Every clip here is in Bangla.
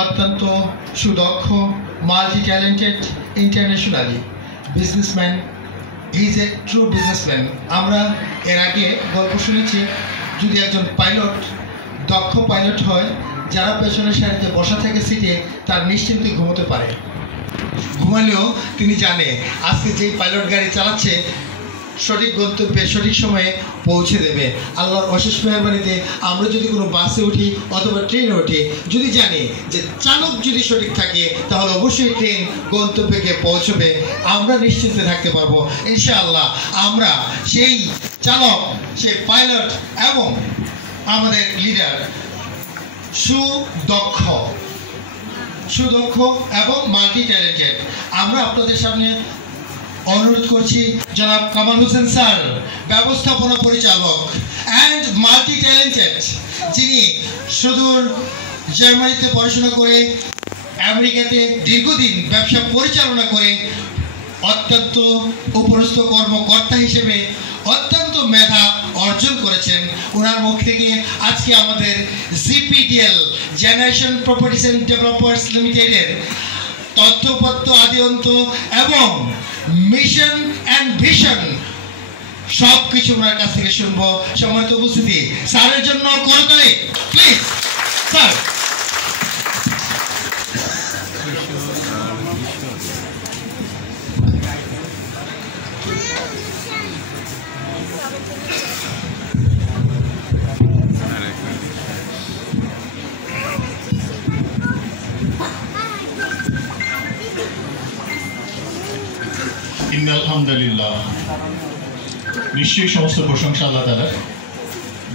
অত্যন্ত সুদক্ষ, multi talented, internationally businessman. He is a true businessman. আমরা এর আগে গল্প শুনেছি, যদি একজন পাইলট দক্ষ পাইলট হয়, যারা পেছনের সারিতে বসা থেকে সিটে তার নিশ্চিন্তে ঘুমোতে পারে। ঘুমালেও তিনি জানে আজকে যেই পাইলট গাড়ি চালাচ্ছে সঠিক গন্তব্যে সঠিক সময়ে পৌঁছে দেবে। আল্লাহর অশেষ মেহরবানিতে আমরা যদি কোনো বাসে উঠি অথবা ট্রেনে উঠি, যদি জানি যে চালক যদি সঠিক থাকে তাহলে অবশ্যই ট্রেন গন্তব্যে গিয়ে পৌঁছবে, আমরা নিশ্চিন্তে থাকতে পারবো ইনশাআল্লাহ। আমরা সেই চালক, সেই পাইলট এবং আমাদের লিডার সুদক্ষ এবং মাল্টি ট্যালেন্টেড। আমরা আপনাদের সামনে অনুরোধ করছি জনাব কামাল হোসেন স্যার, ব্যবস্থাপনা পরিচালক অ্যান্ড মাল্টি ট্যালেন্টেড, যিনি সুদূর জার্মানিতে পড়াশোনা করে আমেরিকাতে দীর্ঘদিন ব্যবসা পরিচালনা করে অত্যন্ত উপরস্থ কর্মকর্তা হিসেবে অত্যন্ত মেধা অর্জন করেছেন। ওনার মুখ থেকে আজকে আমাদের জিপিডিএল জেনারেশন প্রপার্টিস অ্যান্ড ডেভেলপার্স লিমিটেডের তথ্যপত্র আদিঅন্ত এবং মিশন অ্যান্ড ভিশন সব কিছু ওনার কাছ থেকে শুনবো। সম্মানিত উপস্থিতি, স্যারের জন্য করতালি প্লিজ। স্যার, আলহামদুলিল্লাহ, নিশ্চয়ই সমস্ত প্রশংসা আল্লাহ তাআলার,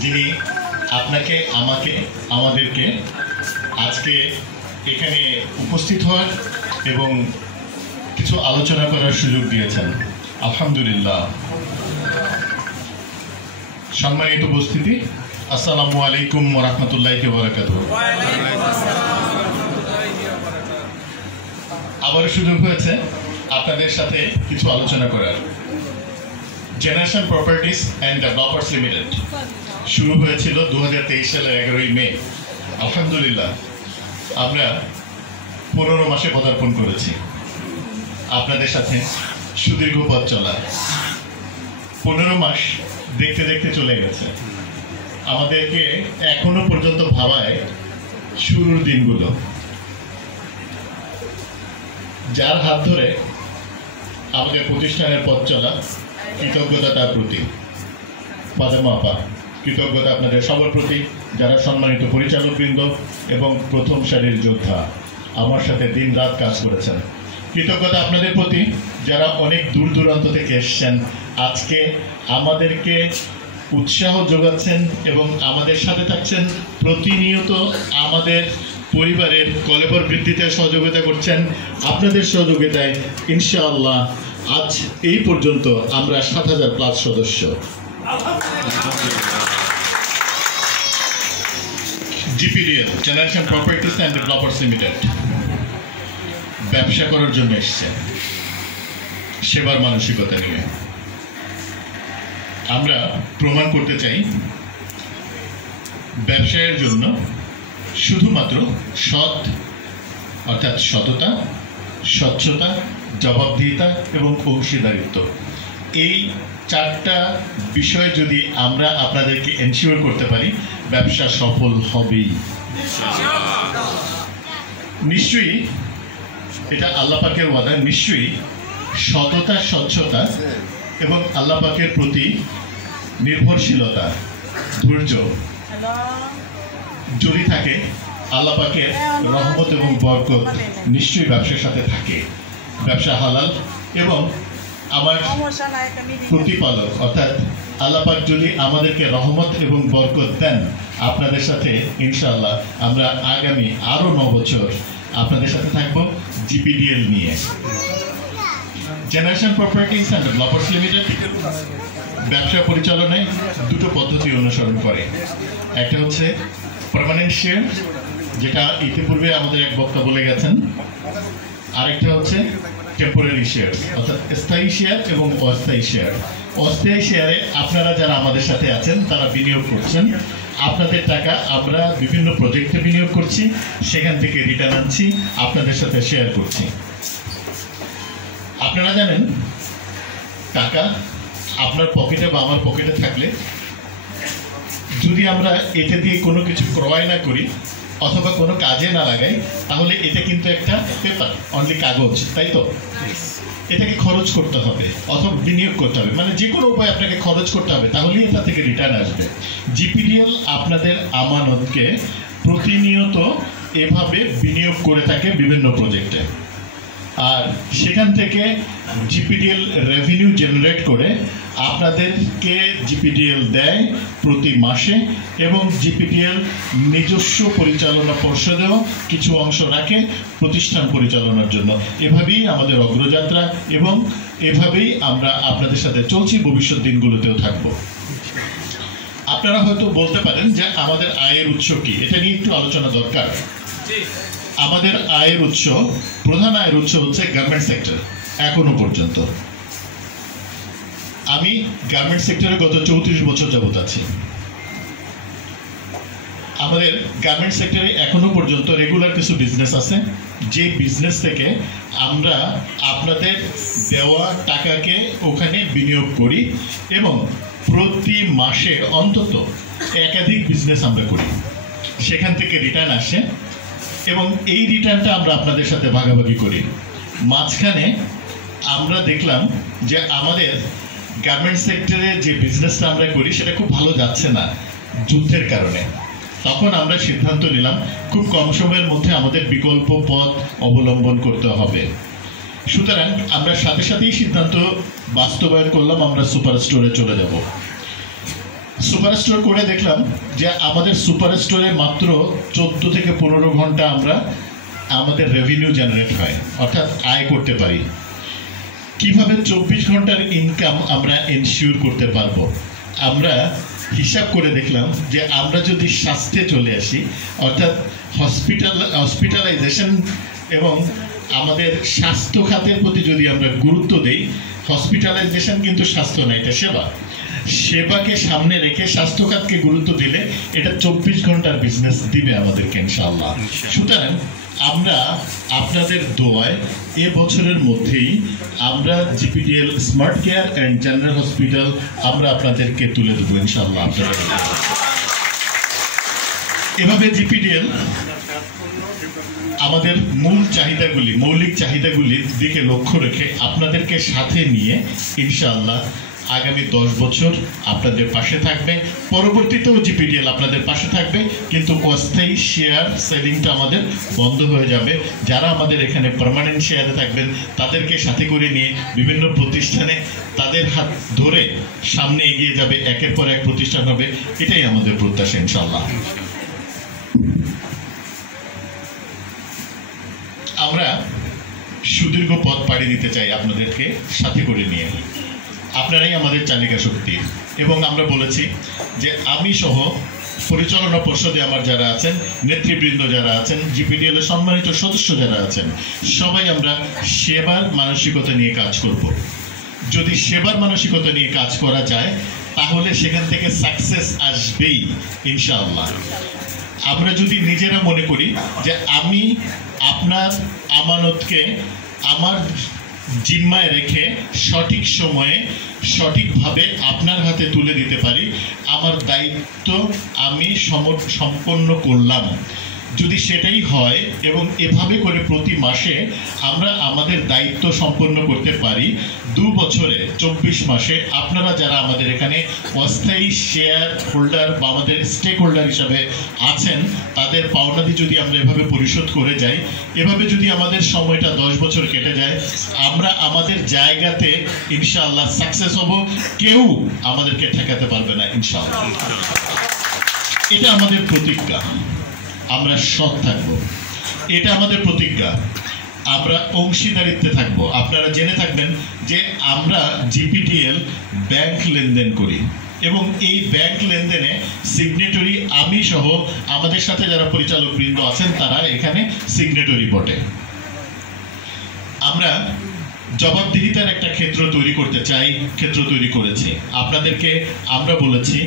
যিনি আপনাকে, আমাকে, আমাদেরকে আজকে এখানে উপস্থিত হওয়ার এবং কিছু আলোচনা করার সুযোগ দিয়েছেন। আলহামদুলিল্লাহ। সম্মানিত উপস্থিতি, আসসালামু আলাইকুম ওয়া রাহমাতুল্লাহি ওয়া বারাকাতুহু। আবারও সুযোগ হয়েছে আপনাদের সাথে কিছু আলোচনা করার। Generation properties and developers limited শুরু হয়েছিল 2023 সালের 11ই মে। আলহামদুলিল্লাহ, আমরা 15 মাসে পদার্পণ করেছি। আপনাদের সাথে সুদীর্ঘ পথ চলা 15 মাস দেখতে দেখতে চলে গেছে। আমাদেরকে এখনো পর্যন্ত ভাবায় শুরুর দিনগুলো, যার হাত ধরে আমাদের প্রতিষ্ঠানের পথ চলা। কৃতজ্ঞতা তার প্রতি, পাদামাপা কৃতজ্ঞতা আপনাদের সবার প্রতি, যারা সম্মানিত পরিচালকবৃন্দ এবং প্রথম সারির যোদ্ধা আমার সাথে দিন রাত কাজ করেছেন। কৃতজ্ঞতা আপনাদের প্রতি, যারা অনেক দূর দূরান্ত থেকে এসছেন, আজকে আমাদেরকে উৎসাহ যোগাচ্ছেন এবং আমাদের সাথে থাকছেন, প্রতিনিয়ত আমাদের পরিবারের কলেবর বৃদ্ধিতে সহযোগিতা করছেন। আপনাদের সহযোগিতায় ইনশাআল্লাহ আজ এই পর্যন্ত আমরা 7000+ সদস্য। GPDL generation properties and developers limited ব্যবসা করার জন্য এসছে, সেবার মানসিকতা নিয়ে। আমরা প্রমাণ করতে চাই ব্যবসায়ের জন্য শুধুমাত্র সৎ, অর্থাৎ সততা, স্বচ্ছতা, জবাবদিহিতা এবং অংশীদারিত্ব, এই 4টা বিষয় যদি আমরা আপনাদেরকে এনশিওর করতে পারি, ব্যবসা সফল হবেই। নিশ্চয়ই এটা আল্লাহ পাকের ওয়াদা। নিশ্চয়ই সততা, স্বচ্ছতা এবং আল্লাহ পাকের প্রতি নির্ভরশীলতা, ধৈর্য যদি থাকে, আল্লাহ পাকের রহমত এবং বরকত নিশ্চয়ই ব্যবসার সাথে থাকে। ব্যবসা হালাল এবং আমার প্রতিপালক অর্থাৎ আল্লাহ পাক যদি আমাদেরকে রহমত এবং বরকত দেন, আপনাদের সাথে ইনশাআল্লাহ আমরা আগামী আরও 9 বছর আপনাদের সাথে থাকব জিপিডিএল নিয়ে। Generation properties and developers limited ব্যবসা পরিচালনায় 2টো পদ্ধতি অনুসরণ করে। একটা হচ্ছে পার্মানেন্ট শেয়ার, যেটা ইতিপূর্বে আমাদের এক বক্তা বলে গেছেন। আরেকটা হচ্ছে টেম্পোরারি শেয়ার, অর্থাৎ স্থায়ী শেয়ার এবং অস্থায়ী শেয়ার। অস্থায়ী শেয়ারে আপনারা যারা আমাদের সাথে আছেন তারা বিনিয়োগ করছেন, আপনাদের টাকা আমরা বিভিন্ন প্রজেক্টে বিনিয়োগ করছি, সেখান থেকে রিটার্ন আনছি, আপনাদের সাথে শেয়ার করছি। আপনারা জানেন টাকা আপনার পকেটে বা আমার পকেটে থাকলে যদি আমরা এটা দিয়ে কোনো কিছু ক্রয় না করি অথবা কোনো কাজে না লাগাই, তাহলে এটা কিন্তু একটা পেপার, অনলি কাগজ, তাই তো? এটাকে খরচ করতে হবে অথবা বিনিয়োগ করতে হবে, মানে যে কোনো উপায় আপনাকে খরচ করতে হবে, তাহলেই এটা থেকে রিটার্ন আসবে। জিপিডিএল আপনাদের আমানতকে প্রতিনিয়ত এভাবে বিনিয়োগ করে থাকে বিভিন্ন প্রজেক্টে, আর সেখান থেকে জিপিডিএল রেভিনিউ জেনারেট করে আপনাদেরকে জিপিডিএল দেয় প্রতি মাসে, এবং জিপিডিএল নিজস্ব পরিচালনা পর্ষদেও কিছু অংশ রাখে প্রতিষ্ঠান পরিচালনার জন্য। এভাবেই আমাদের অগ্রযাত্রা এবং এভাবেই আমরা আপনাদের সাথে চলছি, ভবিষ্যৎ দিনগুলোতেও থাকবো। আপনারা হয়তো বলতে পারেন যে আমাদের আয়ের উৎস কি, এটা নিয়ে একটু আলোচনা দরকার। আমাদের আয়ের উৎস, প্রধান আয়ের উৎস হচ্ছে গার্মেন্ট সেক্টর। এখনো পর্যন্ত আমি গার্মেন্ট সেক্টরে গত 34 বছর যাবত আছি। আমাদের গার্মেন্ট সেক্টরে এখনো পর্যন্ত রেগুলার কিছু বিজনেস আছে, যে বিজনেস থেকে আমরা আপনাদের দেওয়া টাকাকে ওখানে বিনিয়োগ করি এবং প্রতি মাসে অন্তত একাধিক বিজনেস আমরা করি, সেখান থেকে রিটার্ন আসে এবং এই রিটার্নটা আমরা আপনাদের সাথে ভাগাভাগি করি। মাঝখানে আমরা দেখলাম যে আমাদের গার্মেন্ট সেক্টরে যে বিজনেসটা আমরা করি সেটা খুব ভালো যাচ্ছে না যুদ্ধের কারণে। তখন আমরা সিদ্ধান্ত নিলাম খুব কম সময়ের মধ্যে আমাদের বিকল্প পথ অবলম্বন করতে হবে। সুতরাং আমরা সাথে সাথেই সিদ্ধান্ত বাস্তবায়ন করলাম, আমরা সুপার স্টোরে চলে যাব। সুপার স্টোর করে দেখলাম যে আমাদের সুপার স্টোরে মাত্র 14 থেকে 15 ঘন্টা আমরা আমাদের রেভিনিউ জেনারেট হয়, অর্থাৎ আয় করতে পারি। কিভাবে 24 ঘন্টার ইনকাম আমরা এনশিওর করতে পারবো? আমরা হিসাব করে দেখলাম যে আমরা যদি স্বাস্থ্যে চলে আসি, অর্থাৎ হসপিটালাইজেশন এবং আমাদের স্বাস্থ্য খাতের প্রতি যদি আমরা গুরুত্ব দেই, হসপিটালাইজেশন কিন্তু স্বাস্থ্য না, এটা সেবা। সেবাকে সামনে রেখে স্বাস্থ্য খাতকে গুরুত্ব দিলে এটা 24 ঘন্টার বিজনেস দিবে আমাদেরকে ইনশাআল্লাহ। সুতরাং আমরা আপনাদের দোয়ায় এ বছরের মধ্যেই আমরা GPDL smart care and general hospital আমরা আপনাদেরকে তুলে দেবো ইনশাআল্লাহ। আপনাদের এভাবে জিপিডিএল আমাদের মৌলিক চাহিদাগুলির দিকে লক্ষ্য রেখে আপনাদেরকে সাথে নিয়ে ইনশাআল্লাহ আগামী 10 বছর আপনাদের পাশে থাকবে। পরবর্তীতেও জিপিডিএল আপনাদের পাশে থাকবে, কিন্তু অস্থায়ী শেয়ার সেলিংটা আমাদের বন্ধ হয়ে যাবে। যারা আমাদের এখানে পার্মানেন্ট শেয়ারে থাকবেন তাদেরকে সাথে করে নিয়ে বিভিন্ন প্রতিষ্ঠানে তাদের হাত ধরে সামনে এগিয়ে যাবে, একের পর এক প্রতিষ্ঠান হবে, এটাই আমাদের প্রত্যাশা ইনশাআল্লাহ। আমরা সুদীর্ঘ পথ পাড়ি দিতে চাই আপনাদেরকে সাথে করে নিয়ে। আপনারাই আমাদের চালিকা শক্তি, এবং আমরা বলেছি যে আমি সহ পরিচালনা পর্ষদে আমার যারা আছেন, নেতৃবৃন্দ যারা আছেন, জিপিডিএল এর সম্মানিত সদস্য যারা আছেন, সবাই আমরা সেবার মানসিকতা নিয়ে কাজ করব। যদি সেবার মানসিকতা নিয়ে কাজ করা যায় তাহলে সেখান থেকে সাকসেস আসবেই ইনশাআল্লাহ। আমরা যদি নিজেরা মনে করি যে আমি আপনার আমানতকে আমার জিম্মায় রেখে সঠিক সময়ে সঠিকভাবে আপনার হাতে তুলে দিতে পারি, আমার দায়িত্ব আমি সম্পন্ন করলাম, যদি সেটাই হয় এবং এভাবে করে প্রতি মাসে আমরা আমাদের দায়িত্ব সম্পন্ন করতে পারি, 2 বছরে 24 মাসে আপনারা যারা আমাদের এখানে অস্থায়ী শেয়ার হোল্ডার বা আমাদের স্টেক হোল্ডার হিসাবে আছেন, তাদের পাওনাদি যদি আমরা এভাবে পরিশোধ করে যাই, এভাবে যদি আমাদের সময়টা 10 বছর কেটে যায়, আমরা আমাদের জায়গাতে ইনশাআল্লাহ সাকসেস হব, কেউ আমাদেরকে ঠেকাতে পারবে না ইনশাআল্লাহ। এটা আমাদের প্রতিজ্ঞা, আমরা সৎ থাকব, এটা আমাদের প্রতিজ্ঞা। আমরা অংশীদারিত্বে থাকব। আপনারা জেনে থাকবেন যে আমরা জিপিডিএল ব্যাংক লেনদেন করি এবং এই ব্যাংক লেনদেনে সিগনেটরি আমি সহ আমাদের সাথে যারা পরিচালক বৃন্দ আছেন তারা এখানে সিগনেটরি বটে। আমরা জবাবদিহিতার একটা ক্ষেত্র তৈরি করতে চাই, ক্ষেত্র তৈরি করেছি। আপনাদেরকে আমরা বলেছি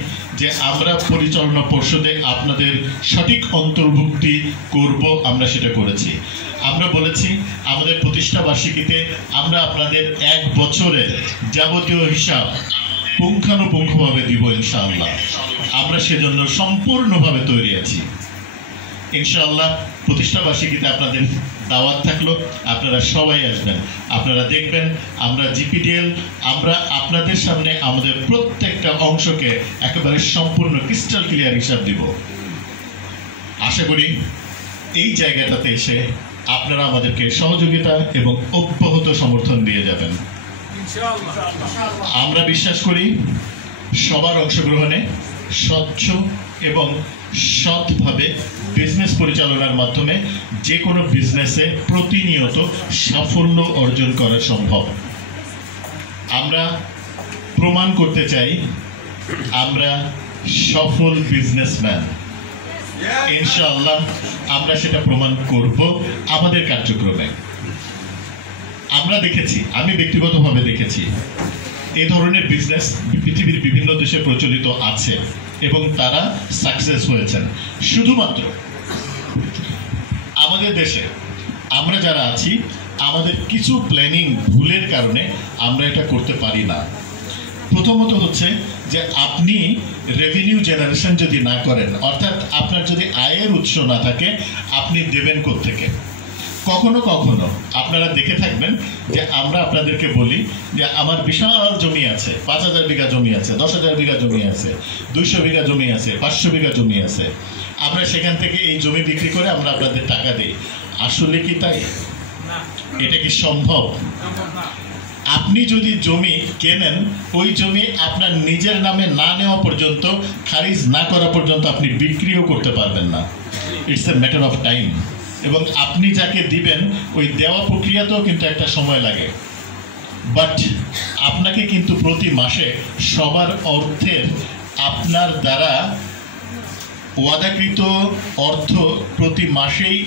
যে আমরা পরিচালনা পর্ষদে আপনাদের সঠিক অন্তর্ভুক্তি করব, আমরা সেটা করেছি। আমরা বলেছি আমাদের প্রতিষ্ঠা বার্ষিকীতে আমরা আপনাদের 1 বছরের যাবতীয় হিসাব পুঙ্খানুপুঙ্খভাবে দিব ইনশাআল্লাহ। আমরা সেজন্য সম্পূর্ণভাবে তৈরি আছি ইনশাআল্লাহ। প্রতিষ্ঠা বার্ষিকীতে আপনাদের দাওয়াত থাকলো, আপনারা সবাই আসবেন, আপনারা দেখবেন আমরা জিপিডিএল আমরা আপনাদের সামনে আমাদের প্রত্যেকটা অংশকে একেবারে সম্পূর্ণ ক্রিস্টাল ক্লিয়ার হিসাব দিব। আশা করি এই জায়গাটাতে এসে আপনারা আমাদেরকে সহযোগিতা এবং অব্যাহত সমর্থন দিয়ে যাবেন। আমরা বিশ্বাস করি সবার অংশগ্রহণে স্বচ্ছ এবং সৎভাবে বিজনেস পরিচালনার মাধ্যমে যে কোনো বিজনেসে প্রতিনিয়ত সাফল্য অর্জন করা সম্ভব। আমরা প্রমাণ করতে চাই আমরা সফল বিজনেসম্যান। ইনশাআল্লাহ আমরা সেটা প্রমাণ করব আমাদের কার্যক্রমে। আমরা দেখেছি, আমি ব্যক্তিগতভাবে দেখেছি এই ধরনের বিজনেস পৃথিবীর বিভিন্ন দেশে প্রচলিত আছে এবং তারা সাকসেস হয়েছেন। শুধুমাত্র আমাদের দেশে আমরা যারা আছি আমাদের কিছু প্ল্যানিং ভুলের কারণে আমরা এটা করতে পারি না। প্রথমত হচ্ছে যে আপনি রেভিনিউ জেনারেশন যদি না করেন, অর্থাৎ আপনার যদি আয়ের উৎস না থাকে, আপনি দেবেন কোত্থেকে? কখনো কখনো আপনারা দেখে থাকবেন যে আমরা আপনাদেরকে বলি যে আমার বিশাল জমি আছে, 5,000 বিঘা জমি আছে, 10,000 বিঘা জমি আছে, 200 বিঘা জমি আছে, 500 বিঘা জমি আছে, আমরা সেখান থেকে এই জমি বিক্রি করে আমরা আপনাদের টাকা দিই। আসলে কি তাই? এটা কি সম্ভব? আপনি যদি জমি কেনেন, ওই জমি আপনার নিজের নামে না নেওয়া পর্যন্ত, খারিজ না করা পর্যন্ত আপনি বিক্রিও করতে পারবেন না। It's a matter of time. এবং আপনি যাকে দিবেন ওই দেওয়া প্রক্রিয়াতেও কিন্তু একটা সময় লাগে। বাট আপনাকে কিন্তু প্রতি মাসে সবার অর্থের আপনার দ্বারা ওয়াদাকৃত অর্থ প্রতি মাসেই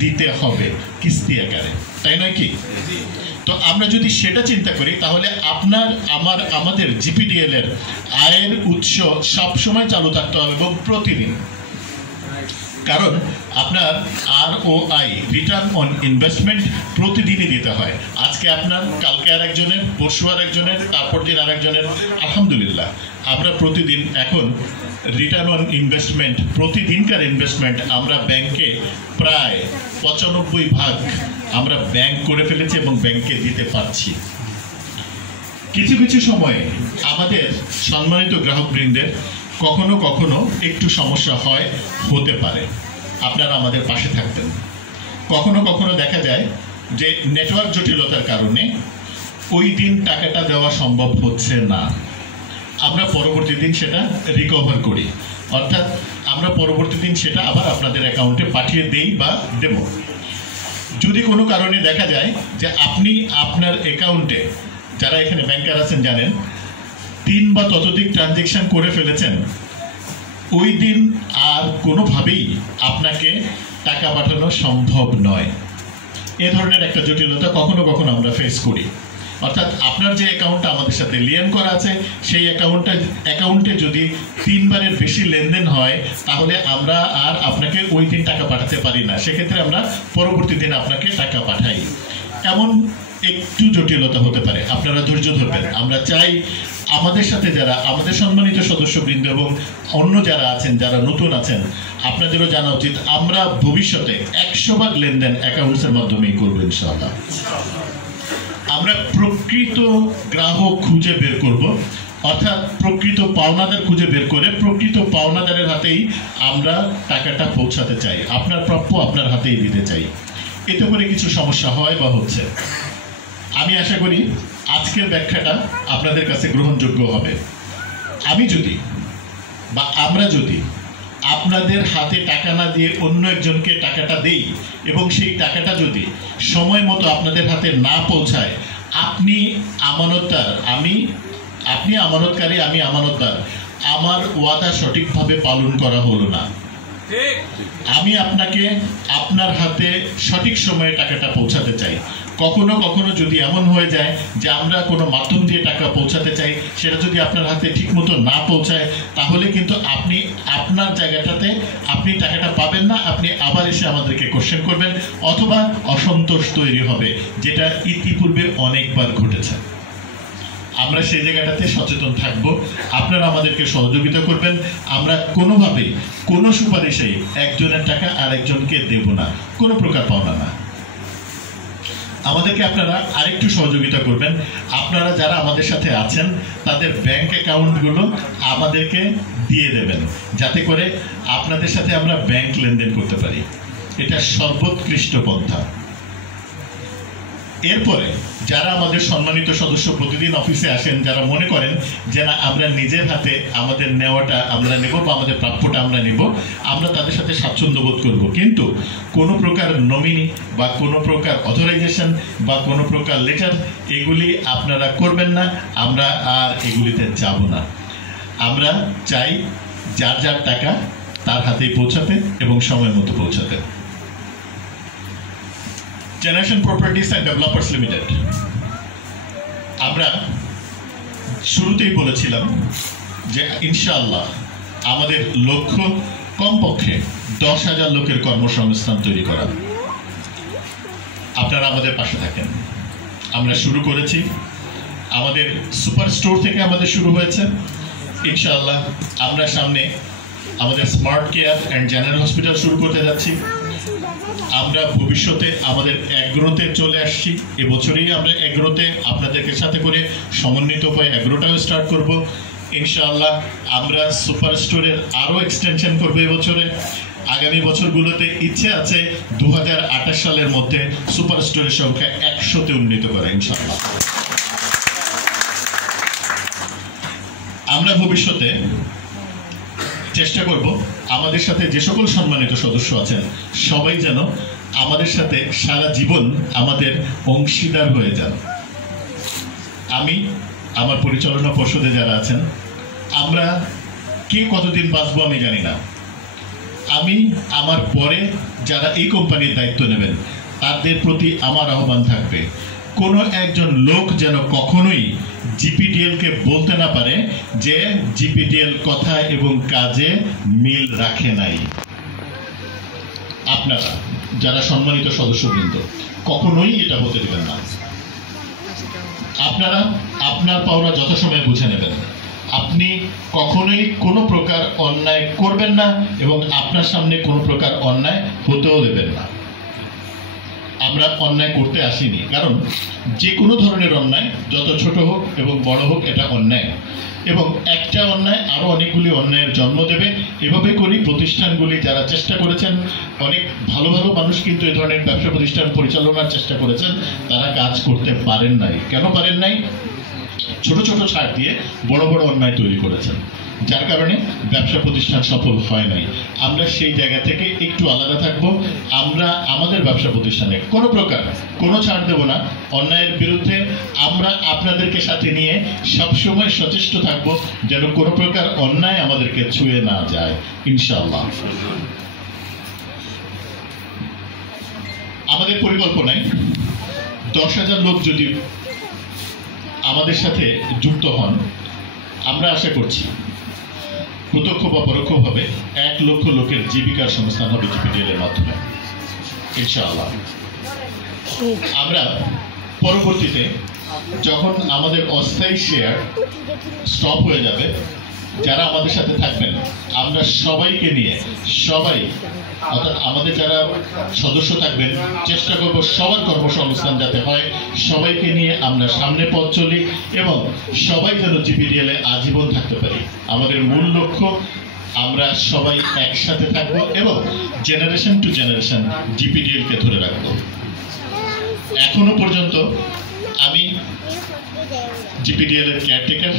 দিতে হবে কিস্তি আকারে, তাই নয় কি? তো আমরা যদি সেটা চিন্তা করি তাহলে আপনার আমাদের জিপিডিএল এর আয়ের উৎস সবসময় চালু থাকতে হবে এবং প্রতিদিন। কারণ আপনার ROI রিটার্ন অন ইনভেস্টমেন্ট প্রতিদিনই দিতে হয়। আজকে আপনার, কালকে আর একজনের, পরশু আর একজনের, তারপর দিন আর একজনের। আলহামদুলিল্লাহ আমরা প্রতিদিন এখন রিটার্ন অন ইনভেস্টমেন্ট, প্রতিদিনকার ইনভেস্টমেন্ট আমরা ব্যাংকে প্রায় 95% আমরা ব্যাংক করে ফেলেছি এবং ব্যাংকে দিতে পারছি। কিছু কিছু সময়ে আমাদের সম্মানিত গ্রাহকবৃন্দের কখনো কখনো একটু সমস্যা হতে পারে, আপনারা আমাদের পাশে থাকবেন। কখনো কখনো দেখা যায় যে নেটওয়ার্ক জটিলতার কারণে ওই দিন টাকাটা দেওয়া সম্ভব হচ্ছে না। আমরা পরবর্তী দিন সেটা রিকভার করি, অর্থাৎ আমরা পরবর্তী দিন সেটা আবার আপনাদের অ্যাকাউন্টে পাঠিয়ে দেই বা দেব। যদি কোনো কারণে দেখা যায় যে আপনি আপনার অ্যাকাউন্টে, যারা এখানে ব্যাংকার আছেন জানেন, 3 বা ততোধিক ট্রানজেকশন করে ফেলেছেন, ওই দিন আর কোনোভাবেই আপনাকে টাকা পাঠানো সম্ভব নয়। এ ধরনের একটা জটিলতা কখনো কখনো আমরা ফেস করি। অর্থাৎ আপনার যে অ্যাকাউন্টটা আমাদের সাথে লিয়েন করা আছে, সেই অ্যাকাউন্টে যদি 3 বারের বেশি লেনদেন হয় তাহলে আমরা আর আপনাকে ওই দিন টাকা পাঠাতে পারি না। সেক্ষেত্রে আমরা পরবর্তী দিন আপনাকে টাকা পাঠাই। এমন একটু জটিলতা হতে পারে, আপনারা ধৈর্য ধরবেন। আমরা চাই আমাদের সাথে যারা আমাদের সম্মানিত সদস্যবৃন্দ এবং অন্য যারা আছেন, যারা নতুন আছেন, আপনাদেরও জানা উচিত আমরা ভবিষ্যতে 100% লেনদেন অ্যাকাউন্টসের মাধ্যমেই করবো ইনশাআল্লাহ। আমরা প্রকৃত গ্রাহক খুঁজে বের করব, অর্থাৎ প্রকৃত পাওনাদার খুঁজে বের করে প্রকৃত পাওনাদারের হাতেই আমরা টাকাটা পৌঁছাতে চাই, আপনার প্রাপ্য আপনার হাতেই দিতে চাই। এতে করে কিছু সমস্যা হয় বা হচ্ছে, আমি আশা করি আজকের ব্যাখ্যাটা আপনাদের কাছে গ্রহণযোগ্য হবে। আমি যদি বা আমরা যদি আপনাদের হাতে টাকা না দিয়ে অন্য একজনকে টাকাটা দেই এবং সেই টাকাটা যদি সময় মতো আপনাদের হাতে না পৌঁছায়, আপনি আমানতদার, আপনি আমানতকারী, আমি আমানতদার, আমার ওয়াদা সঠিকভাবে পালন করা হলো না। আমি আপনাকে আপনার হাতে সঠিক সময়ে টাকাটা পৌঁছাতে চাই। কখনো কখনো যদি এমন হয়ে যায় যে আমরা কোনো মাধ্যম দিয়ে টাকা পৌঁছাতে চাই, সেটা যদি আপনার হাতে ঠিকমতো না পৌঁছায়, তাহলে কিন্তু আপনি আপনার জায়গাটাতে আপনি টাকাটা পাবেন না, আপনি আবার এসে আমাদেরকে কোশ্চেন করবেন, অথবা অসন্তোষ তৈরি হবে, যেটা ইতিপূর্বে অনেকবার ঘটেছে। আমরা সেই জায়গাটাতে সচেতন থাকব, আপনারা আমাদেরকে সহযোগিতা করবেন। আমরা কোনোভাবেই কোনো সুপারিশেই একজনের টাকা আর একজনকে দেব না, কোনো প্রকার পাওনা না। আমাদেরকে আপনারা আরেকটু সহযোগিতা করবেন, আপনারা যারা আমাদের সাথে আছেন তাদের ব্যাংক অ্যাকাউন্টগুলো আমাদেরকে দিয়ে দেবেন, যাতে করে আপনাদের সাথে আমরা ব্যাংক লেনদেন করতে পারি। এটা সর্বোৎকৃষ্ট পন্থা। এরপরে যারা আমাদের সম্মানিত সদস্য প্রতিদিন অফিসে আসেন, যারা মনে করেন যে না আমরা নিজের হাতে আমাদের নেওয়াটা আমরা নেব বা আমাদের প্রাপ্যটা আমরা নেব, আমরা তাদের সাথে স্বাচ্ছন্দ্য বোধ করব, কিন্তু কোনো প্রকার নমিনি বা কোনো প্রকার অথরাইজেশন বা কোনো প্রকার লেটার এগুলি আপনারা করবেন না। আমরা আর এগুলিতে যাব না। আমরা চাই যার যার টাকা তার হাতেই পৌঁছাতে এবং সময় মতো পৌঁছাতে। Generation properties and developers limited, আমরা শুরুতেই বলেছিলাম যে ইনশাআল্লাহ আমাদের লক্ষ্য কমপক্ষে 10,000 লোকের কর্মসংস্থান তৈরি করা। আপনারা আমাদের পাশে থাকেন। আমরা শুরু করেছি, আমাদের সুপার স্টোর থেকে আমাদের শুরু হয়েছে। ইনশাআল্লাহ আমরা সামনে আমাদের smart care and general hospital শুরু করতে যাচ্ছি। আমরা ভবিষ্যতে আমাদের এগ্রোতে চলে আসছি, এবছরেই আমরা এগ্রোতে আপনাদেরকে সাথে করে সমন্বিত উপায়ে এগ্রোটাও স্টার্ট করব। ইনশাআল্লাহ আমরা সুপার স্টোরের আরও এক্সটেনশন করবো এবছরে। আগামী বছরগুলোতে ইচ্ছে আছে 2028 সালের মধ্যে সুপার স্টোরের সংখ্যা 100-তে উন্নীত করা ইনশাআল্লাহ। আমরা ভবিষ্যতে চেষ্টা করব আমাদের সাথে যে সকল সম্মানিত সদস্য আছেন সবাই যেন আমাদের সাথে সারা জীবন আমাদের অংশীদার হয়ে যান। আমি আমার পরিচালনা পর্ষদে যারা আছেন, আমরা কে কতদিন বাঁচবো আমি জানি না। আমি আমার পরে যারা এই কোম্পানির দায়িত্ব নেবেন তাদের প্রতি আমার আহ্বান থাকবে, কোনো একজন লোক যেন কখনোই জিপিডিএলকে বলতে না পারে যে জিপিডিএল কথা এবং কাজে মিল রাখে নাই। আপনারা যারা সম্মানিত সদস্যবৃন্দ কখনোই এটা হতে দেবেন না। আপনারা আপনার পাওনা যথাসময়ে বুঝে নেবেন। আপনি কখনোই কোনো প্রকার অন্যায় করবেন না এবং আপনার সামনে কোনো প্রকার অন্যায় হতেও দেবেন না। আমরা অন্যায় করতে আসিনি, কারণ যে কোনো ধরনের অন্যায় যত ছোট হোক এবং বড় হোক এটা অন্যায়, এবং একটা অন্যায় আরও অনেকগুলি অন্যায়ের জন্ম দেবে। এভাবে করি প্রতিষ্ঠানগুলি যারা চেষ্টা করেছেন, অনেক ভালো ভালো মানুষ কিন্তু এই ধরনের ব্যবসা প্রতিষ্ঠান পরিচালনার চেষ্টা করেছেন, তারা কাজ করতে পারেন নাই। কেন পারেন নাই? ছোট ছোট ছাড় দিয়ে বড় বড় অন্যায় তৈরি করেছেন, যার কারণে ব্যবসা প্রতিষ্ঠান সফল হয় নাই। আমরা সেই জায়গা থেকে একটু আলাদা থাকব। আমরা আমাদের ব্যবসা প্রতিষ্ঠানে কোনো প্রকার কোনো ছাড় দেব না। অন্যায়ের বিরুদ্ধে আমরা আপনাদেরকে সাথে নিয়ে সবসময় সচেষ্ট থাকব যেন কোনো প্রকার অন্যায় আমাদেরকে ছুঁয়ে না যায় ইনশাআল্লাহ। আমাদের পরিকল্পনায় 10,000 লোক যদি আমাদের সাথে যুক্ত হন, আমরা আশা করছি প্রত্যক্ষ বা পরোক্ষভাবে 1 লক্ষ লোকের জীবিকার সংস্থান হবে জিপিডিএল এর মাধ্যমে ইনশাআল্লাহ। আমরা পরবর্তীতে যখন আমাদের অস্থায়ী শেয়ার স্টপ হয়ে যাবে, যারা আমাদের সাথে থাকবেন আমরা সবাইকে নিয়ে সবাই অর্থাৎ আমাদের যারা সদস্য থাকবেন চেষ্টা করব সবার কর্মসংস্থান যাতে হয়, সবাইকে নিয়ে আমরা সামনে পথ চলি এবং সবাই যেন জিপিডিএল এ আজীবন থাকতে পারি। আমাদের মূল লক্ষ্য আমরা সবাই একসাথে থাকব এবং জেনারেশন টু জেনারেশন জিপিডিএল কে ধরে রাখব। এখনো পর্যন্ত আমি জিপিডিএল এর কেয়ারটেকার,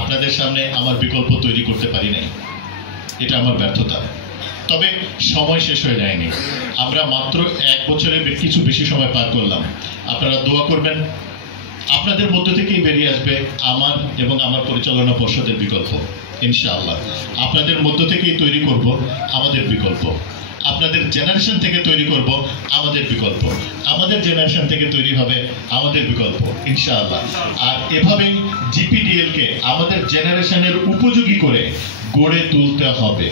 আপনাদের সামনে আমার বিকল্প তৈরি করতে পারি নাই, এটা আমার ব্যর্থতা। তবে সময় শেষ হয়ে যায়নি, আমরা মাত্র 1 বছরের কিছু বেশি সময় পার করলাম। আপনারা দোয়া করবেন, আপনাদের মধ্য থেকেই বেরিয়ে আসবে আমার এবং আমার পরিচালনা পর্ষদের বিকল্প ইনশাআল্লাহ। আপনাদের মধ্য থেকেই তৈরি করব আমাদের বিকল্প। আপনাদের জেনারেশন থেকে তৈরি করব আমাদের বিকল্প, আমাদের জেনারেশন থেকে তৈরি হবে আমাদের বিকল্প ইনশাআল্লাহ। আর এভাবেই জিপিডিএল কে আমাদের জেনারেশনের উপযোগী করে গড়ে তুলতে হবে।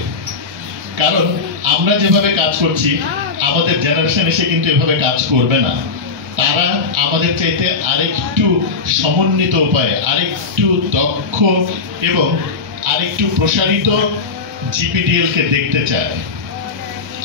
কারণ আমরা যেভাবে কাজ করছি আমাদের জেনারেশন এসে কিন্তু এভাবে কাজ করবে না। তারা আমাদের চাইতে আরেকটু সমন্বিত উপায়ে, আরেকটু দক্ষ এবং আরেকটু প্রসারিত জিপিডিএল কে দেখতে চায়।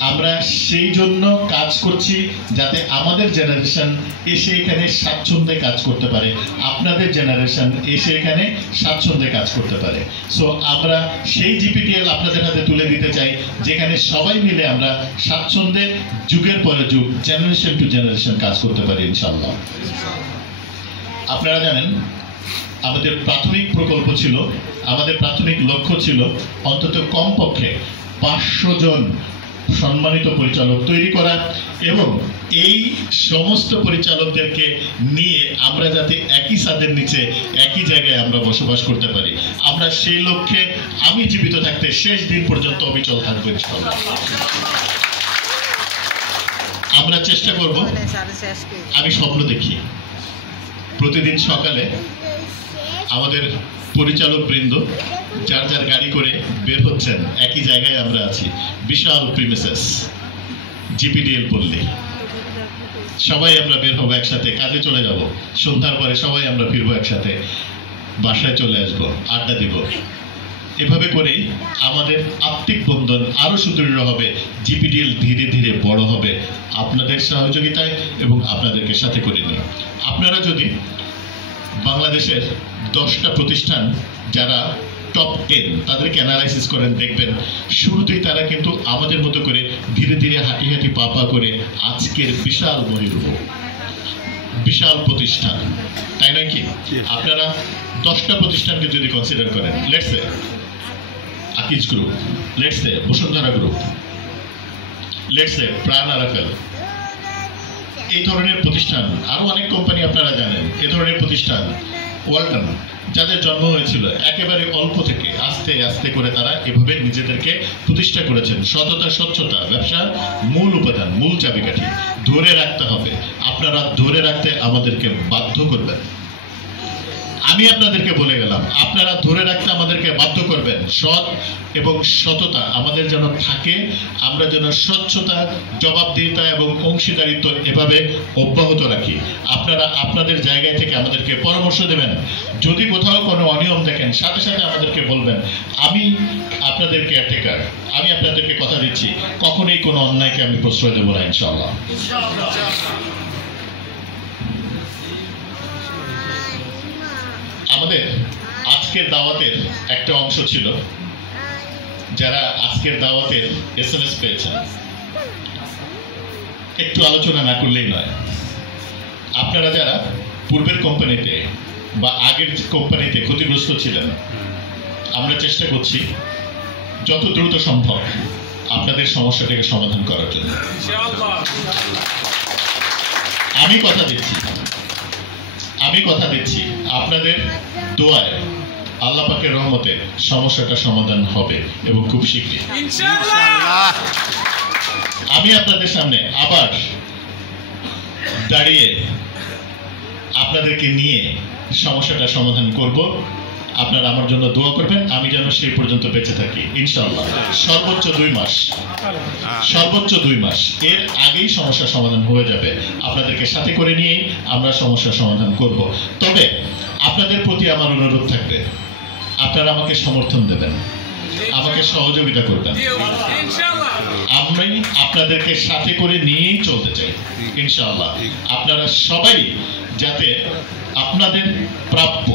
আমরা সেই জন্য কাজ করছি যাতে আমাদের জেনারেশন এসে এখানে স্বাচ্ছন্দ্যে কাজ করতে পারে, আপনাদের জেনারেশন এসে এখানে স্বাচ্ছন্দ্যে কাজ করতে পারে। সো আমরা সেই জিপিডিএল আপনাদের হাতে তুলে দিতে চাই যেখানে সবাই মিলে আমরা স্বাচ্ছন্দ্যে যুগের পরে যুগ, জেনারেশন টু জেনারেশন কাজ করতে পারি ইনশাআল্লাহ। আপনারা জানেন আমাদের প্রাথমিক প্রকল্প ছিল, আমাদের প্রাথমিক লক্ষ্য ছিল অন্তত কমপক্ষে 500 জন সম্মানিত পরিচালক তৈরি করা এবং এই সমস্ত পরিচালকদেরকে নিয়ে আমরা যাতে একই ছাদের নিচে একই জায়গায় আমরা বসবাস করতে পারি। আমরা সেই লক্ষ্যে আমি জীবিত থাকতে শেষ দিন পর্যন্ত অবিচল থাকবো ইনশাআল্লাহ। আমরা চেষ্টা করব, আমি স্বপ্ন দেখি প্রতিদিন সকালে আমাদের পরিচালক বৃন্দ যার যার গাড়ি করে বের হচ্ছেন, একই জায়গায় আমরা আছি, বিশাল প্রিমিসেস জিপিডিএল বললে সবাই আমরা বের হবো একসাথে, কাজে চলে যাব, সন্ধ্যার পরে সবাই আমরা ফিরবো একসাথে, বাসায় চলে আসবো, আড্ডা দিব। এভাবে করেই আমাদের আত্মিক বন্ধন আরো সুদৃঢ় হবে, জিপিডিএল ধীরে ধীরে বড় হবে আপনাদের সহযোগিতায় এবং আপনাদেরকে সাথে করে নিয়ে। আপনারা যদি বাংলাদেশের 10টা প্রতিষ্ঠান যারা টপ 10 তাদেরকে অ্যানালাইসিস করেন, দেখবেন শুরুতেই তারা কিন্তু আমাদের মতো করে ধীরে ধীরে হাঁটি হাঁটি পা পা করে আজকের বিশাল মহিরূপ, বিশাল প্রতিষ্ঠান, তাই নয় কি? আপনারা 10টা প্রতিষ্ঠানকে যদি কনসিডার করেন, let's say Akij group, let's say Bashundhara group, let's say প্রাণ আরাফেল, এই ধরনের প্রতিষ্ঠান, আরো অনেক কোম্পানি আপনারা জানেন, এই ধরনের প্রতিষ্ঠান, ওয়ালটন, যাদের জন্ম হয়েছিল একেবারে অল্প থেকে আস্তে আস্তে করে তারা এভাবে নিজেদেরকে প্রতিষ্ঠা করেছেন। সততা, স্বচ্ছতা ব্যবসার মূল উপাদান, মূল চাবিকাঠি ধরে রাখতে হবে। আপনারা ধরে রাখতে আমাদেরকে বাধ্য করবেন। আমি আপনাদেরকে বলে গেলাম, আপনারা ধরে রাখতে আমাদেরকে বাধ্য করবেন। সৎ এবং সততা আমাদের যেন থাকে, আমরা যেন স্বচ্ছতা, জবাবদিহিতা এবং অংশীদারিত্ব এভাবে অব্যাহত রাখি। আপনারা আপনাদের জায়গায় থেকে আমাদেরকে পরামর্শ দেবেন। যদি কোথাও কোনো অনিয়ম দেখেন সাথে সাথে আমাদেরকে বলবেন। আমি আপনাদের কেয়ারটেকার, আমি আপনাদেরকে কথা দিচ্ছি কখনোই কোনো অন্যায়কে আমি প্রশ্রয় দেব না ইনশাআল্লাহ। আমাদের আজকের দাওয়াতের একটা অংশ ছিল, যারা আজকের দাওয়াতের SMS পেয়েছেন, একটু আলোচনা না করলেই নয়। আপনারা যারা পূর্বের কোম্পানিতে বা আগের কোম্পানিতে ক্ষতিগ্রস্ত ছিলেন, আমরা চেষ্টা করছি যত দ্রুত সম্ভব আপনাদের সমস্যাটাকে সমাধান করার জন্য। আমি কথা দিচ্ছি আপনাদের দোয়ায় আল্লাহ পাকের রহমতে সমস্যাটা সমাধান হবে এবং খুব শীঘ্রই ইনশাআল্লাহ। আমি আপনাদের সামনে আবার দাঁড়িয়ে আপনাদেরকে নিয়ে সমস্যাটা সমাধান করব। আপনারা আমার জন্য দোয়া করবেন, আমি যেন সেই পর্যন্ত বেঁচে থাকি ইনশাআল্লাহ। সর্বোচ্চ 2 মাস, সর্বোচ্চ 2 মাস, এর আগেই সমস্যার সমাধান হয়ে যাবে। আপনাদেরকে সাথে করে নিয়েই আমরা সমস্যার সমাধান করব। তবে আপনাদের প্রতি আমার অনুরোধ থাকবে, আপনারা আমাকে সমর্থন দেবেন, আমাকে সহযোগিতা করবেন। আমি আপনাদেরকে সাথে করে নিয়েই চলতে চাই ইনশাআল্লাহ। আপনারা সবাই যাতে আপনাদের প্রাপ্য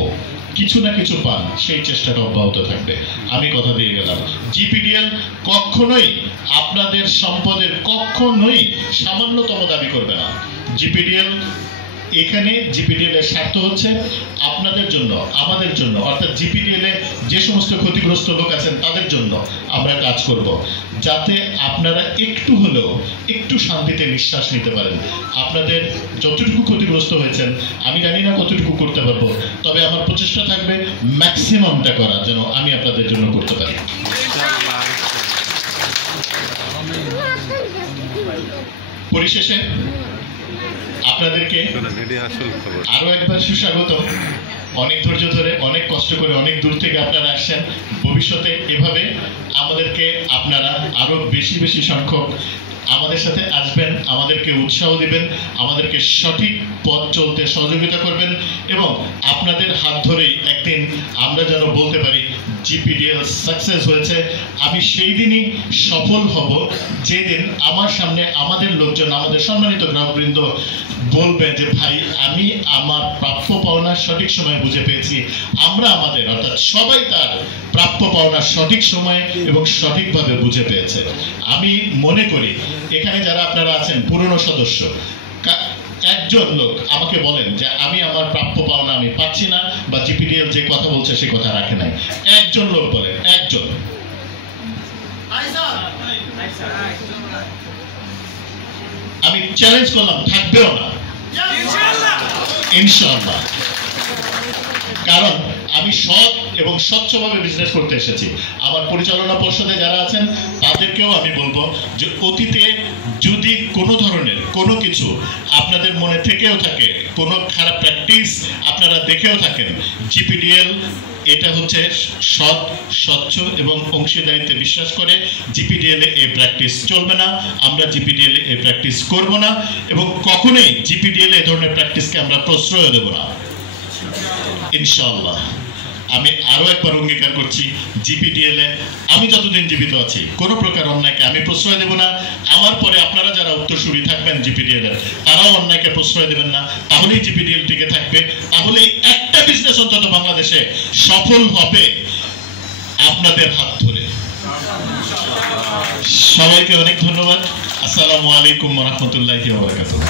কিছু না কিছু পান, সেই চেষ্টাটা অব্যাহত থাকবে। আমি কথা দিয়ে গেলাম, জিপিডিএল কখনোই আপনাদের সম্পদের কখনোই সামান্যতম দাবি করবে না। জিপিডিএল এখানে, জিপিডিএল এর স্বার্থ হচ্ছে আপনাদের জন্য, আমাদের জন্য, অর্থাৎ জিপিডিএল এ যে সমস্ত ক্ষতিগ্রস্ত লোক আছেন তাদের জন্য আমরা কাজ করব, যাতে আপনারা একটু হলেও একটু শান্তিতে নিঃশ্বাস নিতে পারেন। আপনাদের যতটুকু ক্ষতিগ্রস্ত হয়েছেন, আমি জানি না কতটুকু করতে পারবো, তবে আমার প্রচেষ্টা থাকবে ম্যাক্সিমামটা করা যেন আমি আপনাদের জন্য করতে পারি। পরিশেষে আপনাদেরকে আরো একবার সুস্বাগত। অনেক ধৈর্য ধরে, অনেক কষ্ট করে, অনেক দূর থেকে আপনারা আসছেন। ভবিষ্যতে এভাবে আমাদেরকে আপনারা আরো বেশি বেশি সংখ্যক আমাদের সাথে আসবেন, আমাদেরকে উৎসাহ দিবেন, আমাদেরকে সঠিক পথ চলতে সহযোগিতা করবেন এবং আপনাদের হাত ধরেই একদিন আমরা যেন বলতে পারি জিপিডিএল সাকসেস হয়েছে। আমি সেই দিনই সফল হব যেদিন আমার সামনে আমাদের লোকজন, আমাদের সম্মানিত গ্রাহকবৃন্দ বলবে যে ভাই আমি আমার প্রাপ্য পাওনা সঠিক সময়ে বুঝে পেয়েছি। আমরা আমাদের অর্থাৎ সবাই তার প্রাপ্য পাওনা সঠিক সময়ে এবং সঠিকভাবে বুঝে পেয়েছে। আমি মনে করি এখানে যারা আপনারা আছেন পুরনো সদস্য, একজন লোক আমাকে বলেন যে আমি আমার প্রাপ্য পাওনা আমি পাচ্ছি না বা জিপিডিএল যে কথা বলছে সে কথা রাখে নাই। একজন লোক বলেন, একজন। আমি চ্যালেঞ্জ করলাম থাকবেও না ইনশাআল্লাহ। কারণ আমি সৎ এবং স্বচ্ছভাবে বিজনেস করতে এসেছি। আমার পরিচালনা পর্ষদে যারা আছেন তাদেরকেও আমি বলবো যে অতীতে যদি কোনো ধরনের কোনো কিছু আপনাদের মনে থেকেও থাকে, কোনো খারাপ প্র্যাকটিস আপনারা দেখেও থাকেন, জিপিডিএল এটা হচ্ছে সৎ, স্বচ্ছ এবং অংশীদারিত্বে বিশ্বাস করে। জিপিডিএল এই প্র্যাকটিস চলবে না, আমরা জিপিডিএল এই প্র্যাকটিস করব না এবং কখনোই জিপিডিএল এই ধরনের প্র্যাকটিসকে আমরা প্রশ্রয় দেব না ইনশাআল্লাহ। আমি আরো একবার অঙ্গীকার করছি জিপিডিএল এ আমি যতদিন জীবিত আছি কোনো প্রকার অন্যায়কে আমি প্রশ্রয় দেব না। আমার পরে আপনারা যারা উত্তরসূরি থাকবেন জিপিডিএল এর তারাও অন্যায়কে প্রশ্রয় দেবেন না। তাহলেই জিপিডিএল টিকে থাকবে, তাহলেই একটা বিজনেস অন্তত বাংলাদেশে সফল হবে আপনাদের হাত ধরে। সবাইকে অনেক ধন্যবাদ। আসসালামু আলাইকুম ওয়া রাহমাতুল্লাহি ওয়া বারাকাতুহু।